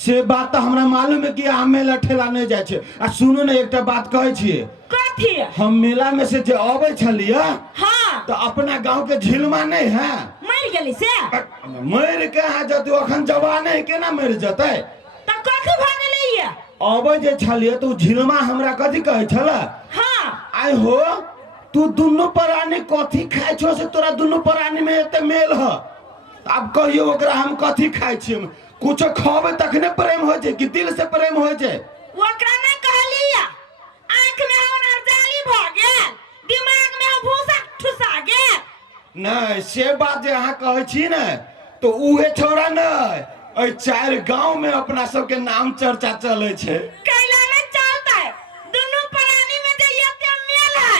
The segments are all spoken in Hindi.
से बात तो हमरा मालूम है कि अहाँ मेला ठेला नहीं जाए छे। आ सुनो ने एकटा बात कहै छिए। कथी? हम मेला में से जे आबै छलिए हाँ तो अपना गांव के झिलमा नहीं है मर गेली से मर के आ जतौ अखन जवान है केना मर जतै त कथी भ गेलै ये? आबै जे छलिए तो झिलमा हमरा कथी कहै छला? हाँ आइ हो तू दुनु प्राणी कथी खाइ छो से तोरा दुनु प्राणी में एते मेल ह। अब कहियो ओकरा हम कथी खाइ छी? कुछ खावे तखने प्रेम हो छै कि दिल से प्रेम हो छै? ओकरा नहीं कहलिया आंख में हमरा जाली भ गेल, दिमाग में भूसा ठुसा गेल। नहीं से बात जे अहाँ कहै छी ने तो उहे छोड़ा नहीं ए चार गांव में अपना सबके नाम चर्चा चले छै। कैला नहीं चलतै दुनु प्राणी में जे एते मेल है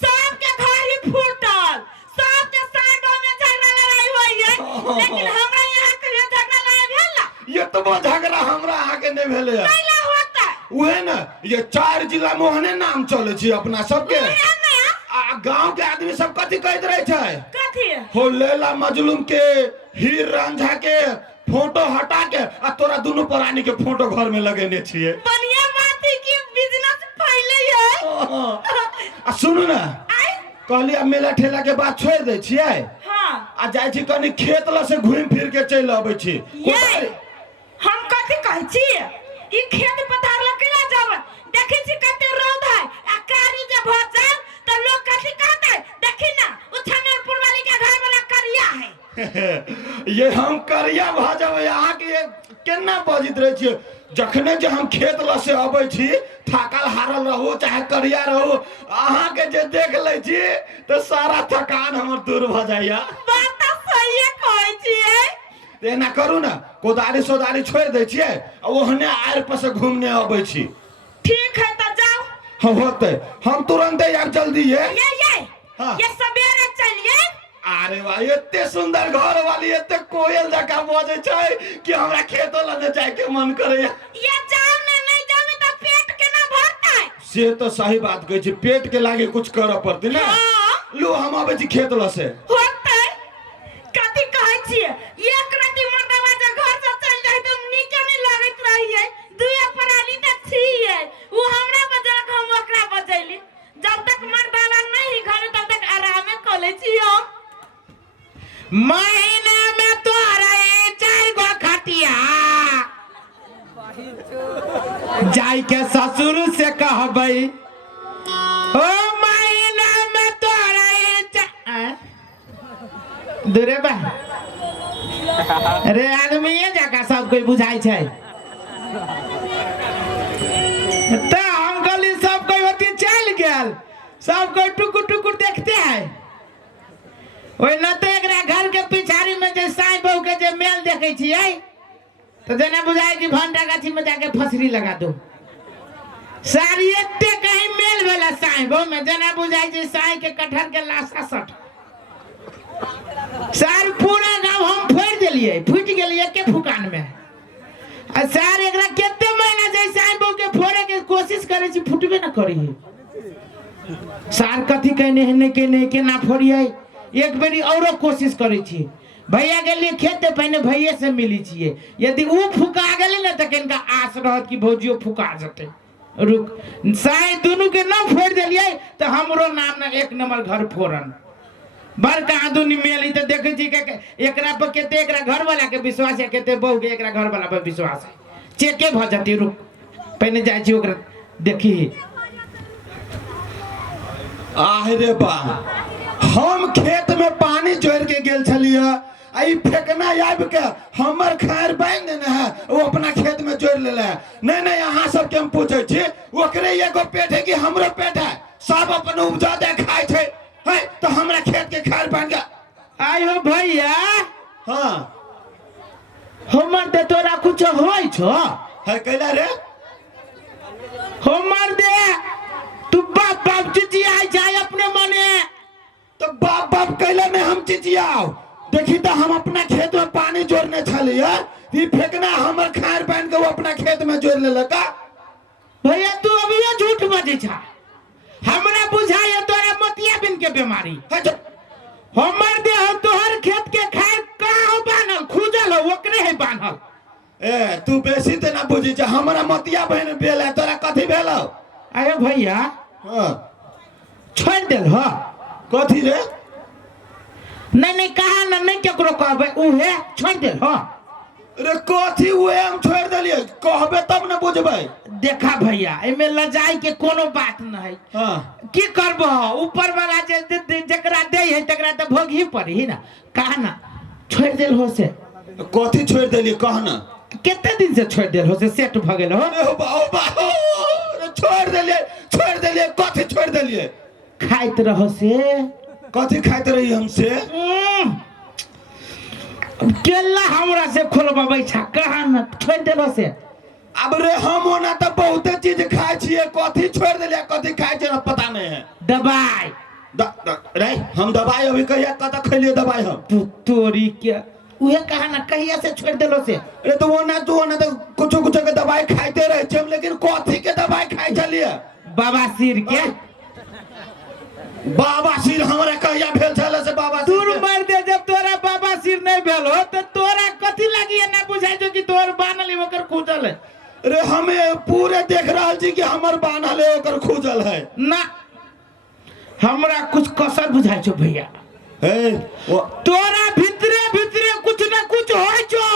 सबके घर ही फूटल, सबके साइडों में झगड़ा लड़ाई होई है, लेकिन हमरा यहाँ कहियो झगड़ा नहीं भेल ना। ये तो झगड़ा हमरा आके नहीं भेले है। कैला होता उहे ना ये चार जिला में ओहने नाम चले छी अपना सबके। उहे ना आ गांव के आदमी सब कथी कहत रहे छै? कथी? हो लैला मजलूम के हीर रांझा के फोटो हटा के आ तोरा दुनु प्राणी के फोटो घर में लगेने छिए। बढ़िया बात है कि बिजनेस फैले है। आ सुनू ना आई कहली अब मेला ठेला के बात छोड़ दे छिए हां आ जाय छी कनी खेत ल से घूम फिर के चल आबै छी। ये हम कथी कहै छी ई खेत पथार ल केला जाब देखै छी कते रौद है आ कारी जे भ जाय त लोग कथी कहतै? देखी ना उ छनरपुर वाली के घर वाला करिया है। ये हम करिया भ जाबै अहाँ के केना बजित रहे छिए? जखने जे हम खेत ल से आबै छी थाकल हारल रहू चाहे करिया रहू अहाँ के जे देख ले छी तो सारा थकान हमर दूर भ जाइया। बात त सही कहै छी। एना करू ना कोदारी सोदारी छोड़ दे छिए आ ओहने आर पर से घूमने आबै छी। ठीक है त जाओ। हाँ होते हम तुरंत यार जल्दी ये हाँ। ये सवेरे चलिए। अरे भाई इतने सुंदर घर वाली इतने कोयल जका बजे छै कि हमरा खेतो लने जाए के मन करे। ये जाओ ने नहीं जाओ तो पेट केना भरतै? से तो सही बात कहै छी पेट के लागे कुछ करे पड़ती ना। हाँ। लो हम आबै छी खेत ल से। होतै कथी कहै छी एक रति मर्दवा जे घर से चल जाय त नीके नहीं लागत रहिए। दुए प्राणी त छिए वो हमरा बजक हम ओकरा बजैली। जब तक मर्दवा नहीं घर तब तक आराम कर ले छी हम। महीने में तोरा 4 गो खटिया जाई के ससुर से कहबै ओ महीना में तोरा दूरे बा अरे आदमीए जका सब कोई बुझाई छै त हम कहली सब कोई होती चल गेल सब कोई टुकुर टुकुर देखते हैं। ओइ न तो एकरा घर के पिछाड़ी में जे साईं बहू के जे मेल देखे छियै तो जेना बुझाई कि भंटा गाछी में जाके फसरी लगा दो। सारी एते कहीं मेल भेला साईं बहू में जेना बुझाई कि साईं के कटहर के लाशा सट। सार पूरा गांव हम फोड़ देलिए फूट गेलिए के फुकान में। आ सार एकरा केते महीना जे साईं बहू के फोड़े के कोशिश करे छी फुटबे न करी। सार कथी कहने है के ना फोड़िए एक बेरी औरो कोशिश करे छी भैया के लिए खेत पहले भैये से मिली छिए यदि उ फुका गेली ना त किनका आस रहत कि भौजियो फुका जते। रुक साई दोनों के ना फोड़ देलिए तो हमरो नाम ना 1 नंबर घर फोड़न बड़का आदमी मेली तो देखे छी के एकरा पर केते एकरा घर वाला के विश्वास है केते बहू के एकरा घर वाला पर विश्वास है चेके भ जती। रुक पहले जाय छी ओकरा देखी। रे बा हम खेत में पानी जोड़ के गेल छलिए आई फेकना आब के हमर खैर बांध देने है वो अपना खेत में जोड़ लेले है। नहीं नहीं अहाँ सब के हम पूछे छी ओकरे एगो पेट है कि हमरो पेट है? सब अपन उपजा दे खाय छै है तो हमरा खेत के खैर बांध के आई हो भैया। हाँ हमर दे तोरा कुछ होय छो है कैला रे हमर दे तू बाप बाप चिचिया जाए अपने मने तो बाप बाप कैला में हम चिचियाओ देखी तो हम अपना खेत में पानी जोड़ने छलिए ई फेकना हमर खैर बांध के वो अपना खेत में जोड़ ले लगा। भैया तू अभी झूठ बजे छा हमरा बुझाय तोरा मोतिया बिन के बीमारी है जो हमर दे तोहर खेत के खैर कहां बानल खुजल ओकरे है बानल ए तू बेसी ते ना बुझी छ हमरा मतिया बहन भेल है तोरा कथी भेलौ अरे भैया हां छोड़ देल हो कथी रे नहीं कहा ना नहीं केकरो कहबे उहे छोड़ देल हो रे कथी हुए हम छोड़ देलिए कहबे तब ना बुझबै देखा भैया एमे लजाई के कोनो बात न है हां की करबो ऊपर वाला जे जकरा दे है तकरा त भोगी पड़ी ना कहा ना छोड़ देल हो से कथी छोड़ देलिए कह ना कितने दिन से छोड़ देल हो से सेट भ गेल हो अरे बा छोड़ देलिए कथी छोड़ देलिए खाइत रहो से कथी खाइत रही हमसे केला हमरा से खोलबबै छा कहा न छोड़ देल हो से अब रे हम ओना त बहुते चीज खाइ छिए कथी छोड़ देलिए कथी खाइ छै ना पता नहीं है दवाई रे हम दवाई अभी कहिया कत खैलिए दवाई हम तोरी के उहे कहा ना कहिया से छोड़ देलो से अरे तो ओना तो कुछ के दवाई खाइते रहे छी हम लेकिन कथी के दवाई खाइ छलिए बाबा सिर के बाबा सिर हमरा कहिया भेल छले से बाबा सिर दूर मार दे जब तोरा बाबा सिर नहीं भेल हो तो तोरा कथी लागी ना बुझाइ जो कि तोर बानल ओकर खुजल है अरे हमें पूरे देख रहल छी कि हमर बानल है ओकर खुजल है ना हमरा कुछ कसर बुझाइ छो भैया हे तोरा भीतरे भीतरे कुछ ना कुछ होय छो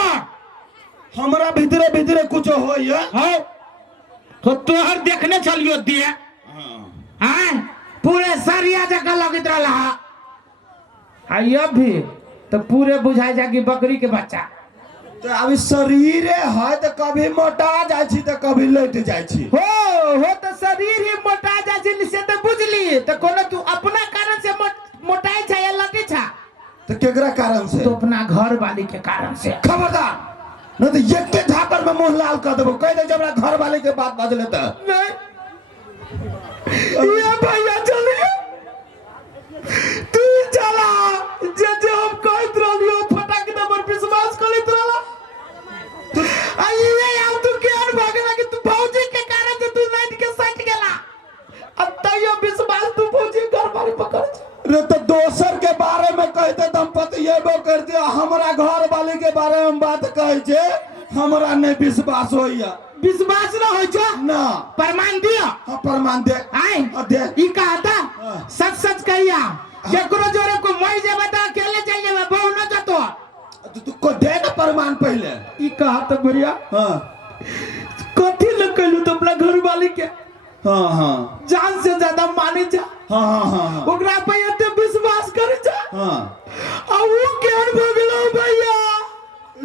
हमरा भीतरे भीतरे कुछ होय हो तो तोहर देखने चलियो दिए हां पूरे सरिया जगह लगत रहला आइयो भी तो पूरे बुझाइ जा कि बकरी के बच्चा तो अभी शरीरे है तो कभी मोटा जाय छी तो कभी लट जाय छी हो तो शरीर ही मोटा जा छी से तो बुझली तो कोनो तू अपना कारण से मोटाई छ या लटे छ तो केकरा कारण से तो अपना घर वाली के कारण से खबरदार न तो एक झापर में मुंह लाल कर देबो कह दे जब हमरा घर वाले के बात बजले त ये भैया चलिए तू चला जे हम कहत रहियो फटाक नंबर विश्वास करत रहला ये हम तू केन भागला कि तू भौजी के कारण से तू लाइट के सट गेला अब तइयो विश्वास तू भौजी घर वाले पकड़ रे तो दोसर के बारे में कहते दंपति ये वो करते हमरा घर वाले के बारे में बात कहै छे हमरा नहीं विश्वास होइया विश्वास न हो जो ना प्रमाण दियो हां प्रमाण दे आई दे ई कहता सच सच कहिया केकरो जोरे को मई जे बता अकेले चल जेबे बहु न जतो तू को दे ना प्रमाण पहले ई कहता भैया हां कथी ल कहलू तो अपना घर वाली के हां जान से ज्यादा माने जा हां ओकरा पे एते विश्वास करे जा हां आ वो केन भगलो भैया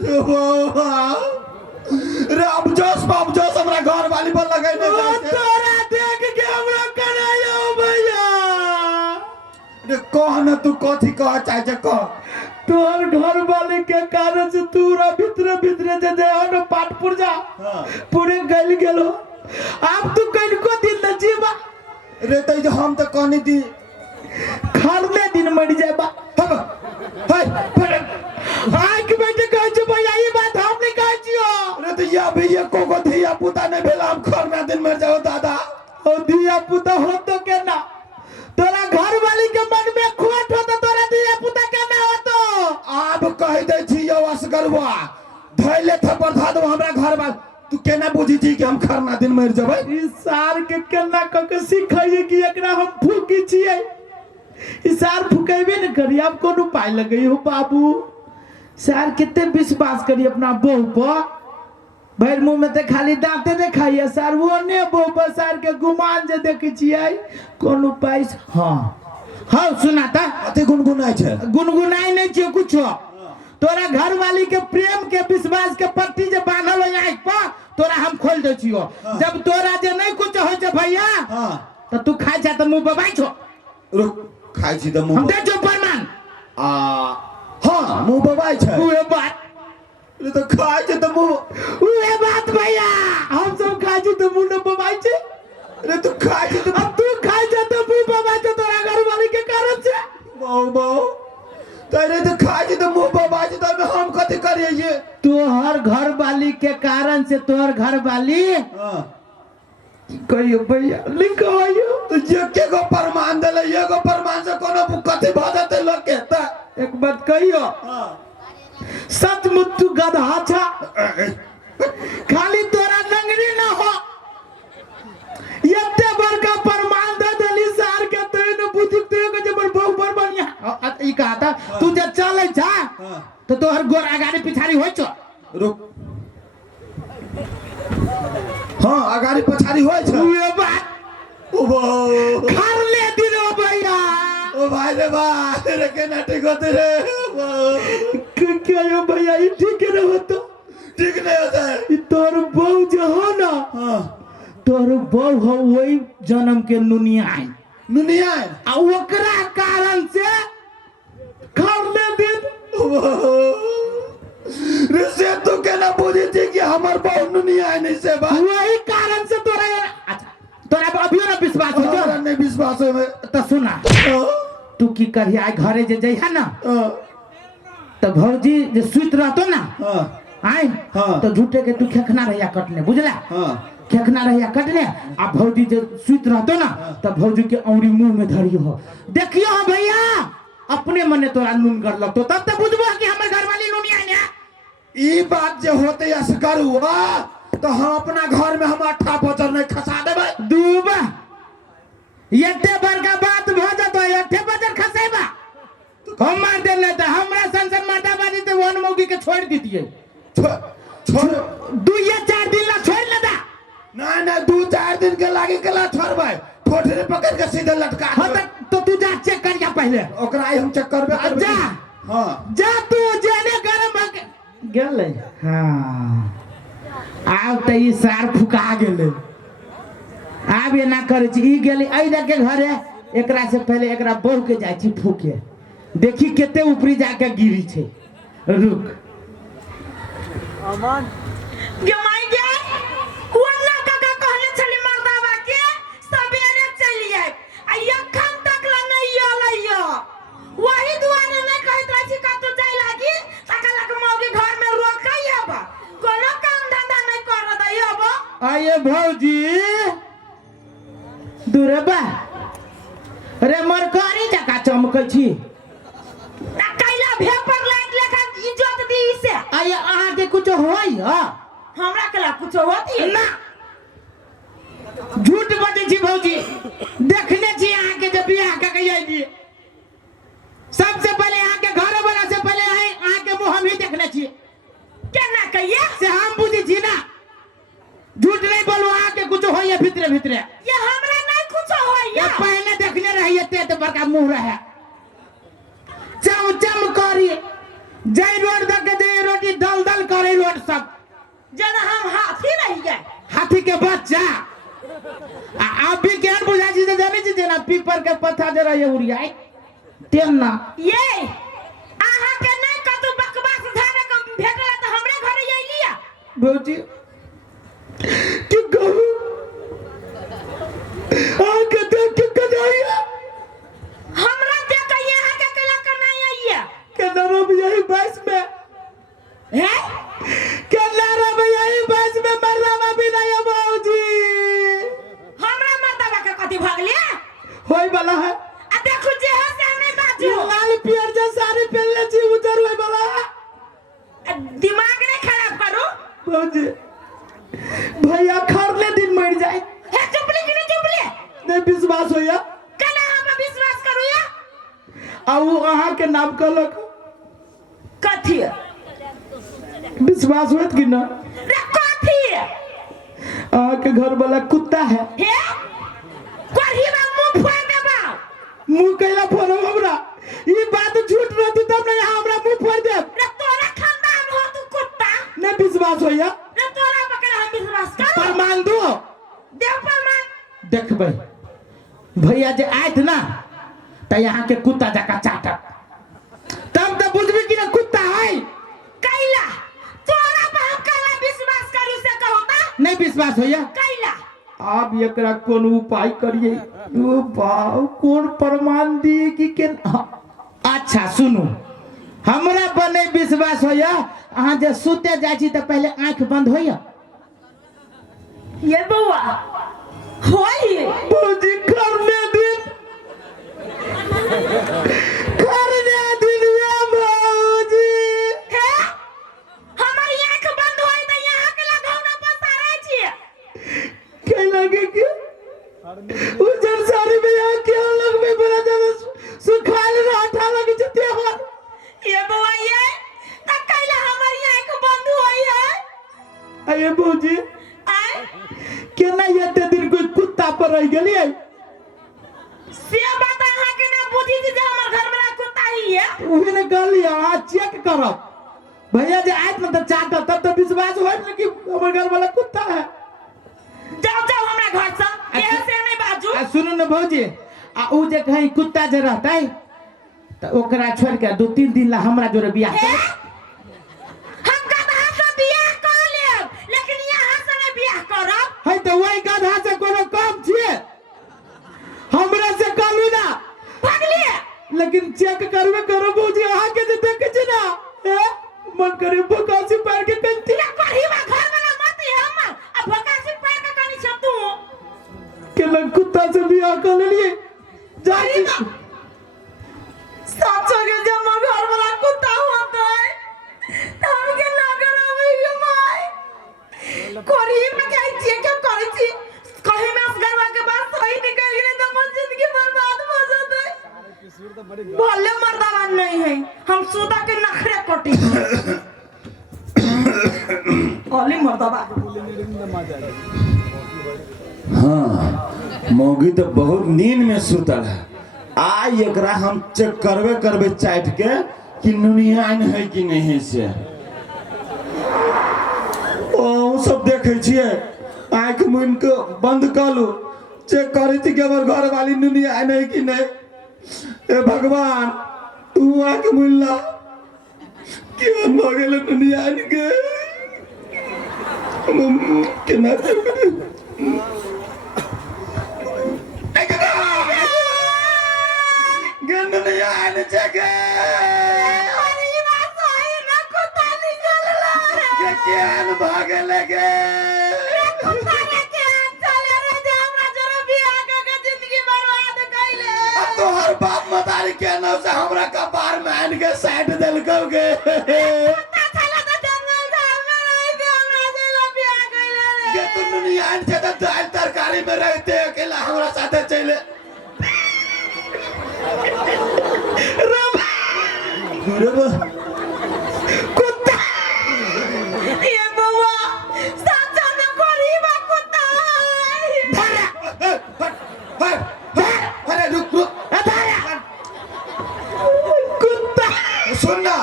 रे बाबा रे अब जोश हमरा घर वाली पर लगाइने तोरा देख के हमरा करायो भैया रे कह न तू कथी कह चाहे छ कह तोर घर वाले के कारण से तूरा भीतरे भीतरे जे न पाटपुर जा पूरे गल गेलो अब तू कल को दिन न जीवा रे तई जो हम त कहनी दी खरले दिन मर जाबा हाय आंख बैठे कह छ भैया ई बात हम नहीं कह छियो रे तो या भैया को धिया पुता ने भेला हम खर में दिन मर जाओ दादा ओ धिया पुता हो तो केना तोरा घर वाली के मन में खोट हो तो तोरा धिया पुता केना हो तो आप कह दे छी यो असगरवा धैले थपर धा दो हमरा घर वाल तू केना बुझी छी कि हम खरना दिन मर जबै ई सार के केना क के सिखाइए कि एकरा हम फूकी छियै ई सार फुकेबे न करी अब कोन उपाय लगई हो बाबू सार कितने विश्वास करी अपना बहू पर भैर मुंह में तो खाली दांते देखाइए सार वो ने बहू पर सार के गुमान जे देखै छियै कोन उपाय हां हां सुनाता अते गुनगुनाय छै गुनगुनाई नहीं छै कुछो तोरा घर वाली के प्रेम के विश्वास के पट्टी जे बांधल हो आंख पर तोरा हम खोल दे छियो जब तोरा जे नहीं कुछ हो छै भैया हां तो तू खाइ छ त मुंह बबाई छो रुक खाइ छी त मुंह हम दे जो प्रमाण हां मुंह बबाई छै उहे बात रे तो खाइ छै त मुंह उहे बात भैया हम सब खाइ छी त मुंह न बबाई छै रे तू खाइ छै त अब तू खाइ छ त मुंह बबाई छ तोरा घर वाली के कारण से बाबा तरे तो खाइ छै त मुंह बबाई छै त हम कथि करिए ये तोहर घर वाली के कारण से तोहर घर वाली हां कहियो भैया लिखवाइयो तो ये के गो प्रमाण देले ये गो प्रमाण से कोनो कथि भ जाते लोग कहता एक बात कहियो हां सचमुच तू गधा छा ई कहा था तू जब चले जा हाँ। तो तोहर गोर आगाड़ी पिछाड़ी होय छ रुक। हाँ अगाड़ी पछाड़ी होय छ उहे बात ओ बो खर ले दिलो भैया ओ भाई रे भाई रे के नाटक होते रे क्या यो भैया ई ठीक रे होतो ठीक नहीं होता है। ई तोर बहू जो हो ना हाँ तोर बहू हो वही जन्म के नुनियान दुनिया आ ओकरा कारण से खर ले दिन रे से तो केना बुझी थी कि हमर बहु दुनिया नहीं से बा वही कारण से तोरा अच्छा तोरा अभियो ना विश्वास हो हमरा जो नहीं विश्वास है में तो सुना तू की करिया आइ घरे जे जइहा ना तो भौजी जे सुत रहतो ना हाँ आइ हाँ। तो झूठे के तू खेखना रहिया कटने बुझला हाँ खेखना रहिया कटने आ भौजी जे सुत रहतो ना तो भौजी के औरी मुंह में धरियो हो देखियो हो भैया अपने मने तोरा नून कर लगतो तब तो बुझबो कि हमर घर वाली नूनिया ने ई बात जे होते असगर हुआ तो हम अपना घर में हम 8 बजर नहीं खसा देबे दूबा एते बड़का बात भ जतो 8 बजर खसेबा हम मार देले त हमरा संसन माटा बाजी ते वन मौगी के छोड़ दीतिए छोड़ 2-4 दिन ला छोड़ लेता नहीं नहीं 2-4 दिन के लागे केला छोड़बे ठोठरी पकड़ के सीधे लटका हां तो तू जा चेक कर जा पहले ओकरा आई हम चेक करबे करबे जा हां जा तू जेने गरम गेले हां आब त ई सार फुका गेले आब एना करे छी ई गेली आई के घरे एकरा से पहले एकरा बहू के जाय छी फूके देखी केते ऊपरी जाके गिरी छे रुक अमन जमाई गे वन्ना काका कहले छली मर्दावा के सबेरे चली आइ आ यखन तक ला नहीं आलैया वही दुआरे नहीं कहत रही छी कतौ जाय लागी ताका लग मौगी घर में रोकई अब कोनो काम धंधा नहीं कर दई अब आये भौजी दुरबा रे मरकारी जका चमकै छी ता कैला भेपर लाइट लेखा इज्जत दी से आये अहाँ के कुछ होई ह हमरा कला कुछ होती है ना झूठ बजै छी भौजी देखने छी अहाँ के जब बियाह के कहिए लिए सबसे पहले अहाँ के घर वाला से पहले अहाँ के मुंह हम ही देखने छी केना कहिए से हम बुझी छी ना झूठ नहीं बोलू अहाँ के कुछ होई भीतरे भीतरे ये हमरा नहीं कुछ होई ये पहले देखने रहिए ते बड़का मुंह रहे चम करी जय रोड तक दे रोटी दल दल करे रोड सब जना हम हाथी रही गए हाथी के बच्चा आप भी क्या बुझा जी जाने छी जेना पीपर के पत्ता जे रहे उड़ियाई तेम ना ये आहा के नहीं कतु बकवास धारे को भेटला त हमरे घरे आइलिया भौजी कि कहू आके देख के कदाइया हमरा देख के यहाँ के कला करना आइया के नरम यही बस में है के नरम यही बस में मरना भी नहीं है भौजी हमरा मर्दवा के कथि भगले होई वाला है आ देखो जे है से नहीं बाजू लाल पियर जे साड़ी पहनले छी उजर होई वाला है दिमाग नहीं खराब करो भौजी भैया खरले दिन मर जाए है चुपली कि नहीं चुपली नहीं विश्वास होया कला हम विश्वास करू या आ वो अहाँ के नाम कहलक कथि विश्वास होत कि ना रे कथि अहाँ के घर वाला कुत्ता है हे कोरही में मुंह फोड़ देबा मुंह कैला फोन हमरा ई बात झूठ रहती तब नहीं हमरा मुंह फोड़ दे रे तोरा खानदान हो तू कुत्ता नहीं विश्वास होया रे तोरा पकड़ हम विश्वास कर प्रमाण दो दे प्रमाण देखबै भैया जे आइत ना त यहाँ के कुत्ता जका चाटत तब तो बुझबी कि ना कुत्ता है कैला तोरा पर हम कैला विश्वास करू से कहूता नहीं विश्वास होया कैला आप एकरा कोन उपाय करिए ओ बाऊ कौन प्रमाण दिए कि के अच्छा सुनो हमरा बने विश्वास होया अहाँ जे सुते जाइ छी त पहले आंख बंद होया ये बउआ होई भौजी करने दिन ये भौजी है हमारी आंख बंद होई त यहाँ के लगावना पसारे छी क्या लगे कि उजर साड़ी में यहाँ क्या लग में बना जाना सुखाल रहा था लगे जते ये बूजी आय केना एते दिन कोई कुत्ता पर रह गेलिए से बात अहाँ के ना बुझी जे हमर घर वाला कुत्ता ही है उहे ने कहलिए आ चेक करब भैया जे आइत न त चाटा तब तो विश्वास होय न कि हमर घर वाला कुत्ता है। जाओ जाओ हमरा घर से एहे से नहीं बाजू। आ सुनो न भौजी आ उ जे कहीं कुत्ता जे रहतै त ओकरा छोड़ के 2-3 दिन ला हमरा जोरे बियाह हे? कर हम गधा से बियाह कर लेब लेकिन यहाँ से नहीं बियाह करब। है त वही गधा से कोनो काम छिए हमरा से कहलू ना भागलिए लेकिन चेक करबे करो भौजी अहाँ के जे देखे छी ना ए मन करे भकासी पैर के कंती तेरा परिवा घर वाला मत है हम अब भकासी पैर का कनी छ तू के लग कुत्ता से बियाह कर लेलिए जा सच के जब मोर घर वाला कुत्ता होता है हम के लगन आवे के माय कोरी में जाई छिए के करे छी कहीं में उस घरवा के बात सही निकल गई तो मन जिंदगी बर्बाद हो जाता है। भले मर्दावान नहीं है हम सुदा के नखरे कोटी ओली मर्दावा। हाँ मौगी तो बहुत नींद में सुतल है आई एकरा हम चेक करबे चाट के कि नुनियान है कि नहीं से ओ सब देखे छिए आंख मुन के बंद कर लू चेक करे थी कि हमर घर वाली नुनियान है कि नहीं। ए भगवान तू आंख मुनला कि हम हो गेल नुनियान के केना नुनियान जगे अरे बात सही ना कुत्ता निकल ला रे केन भागे लगे कुत्ता के केन चले रे जे हमरा जरे बियाह के जिंदगी बर्बाद कइले तोहर बाप मतारी के नाम से हमरा कपार में आन के साइड देल गे कुत्ता चला तो जंगल झाड़ में रह के हमरा जरे बियाह कइले रे के तू नुनियान से तो दाल तरकारी में रहते अकेला हमरा साथे चले कुत्ता ये बउआ सच में गरीबा कुत्ता है अरे रुक कुत्ता सुन ना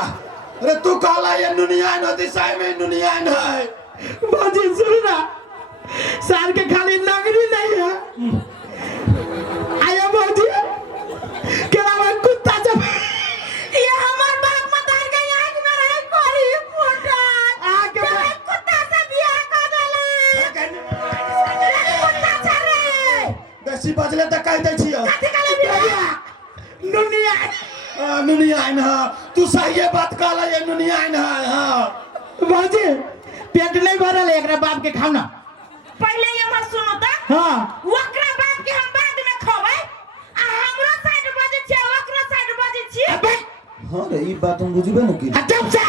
अरे तू कहला ये नुनियान होती साई में नुनियान है भौजी सुन ना सार के खाली नगरी नहीं है आया भौजी केला में कुत्ता जब ये हमार बाप मतार के आंख में रहे कोरी फुटा आके कुत्ता से बियाह कर देले कुत्ता छरे बेसी बजले त कह दै छियो कथि करे बियाह दुनिया नुनियान है तू सही बात कहला ये नुनियान है हां भौजी पेट नहीं भरल है एकरा बाप के खाओ ना पहले ये मत सुनो त हां ओकरा बाप के हम बाद में खबै आ हमरो साइड बजे छै ओकरो साइड बजे छी अबे हां रे ई बात हम बुझबे न की चुप सा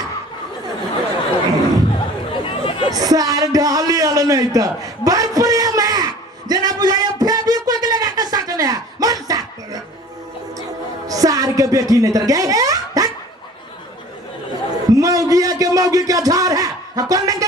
सार ढाली आल नहीं था भरपूरी में जना बुझाया फेबी कोई के लगा के साथ में मन सा सार के बेटी नहीं तर गए मौगिया के मौगी का झाड़ है कौन नहीं के